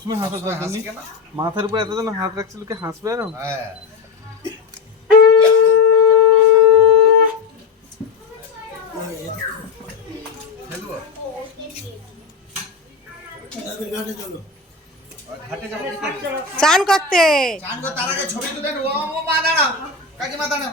সবসময় হাসি কেন? মাথার উপর এতজন হাত রাখছে, লোকে হাসবে আর হ্যাঁ চান করতে তার আগে ছবি তুলেন। ও মা দাঁড়াও, কাকিমা দাঁড়াও।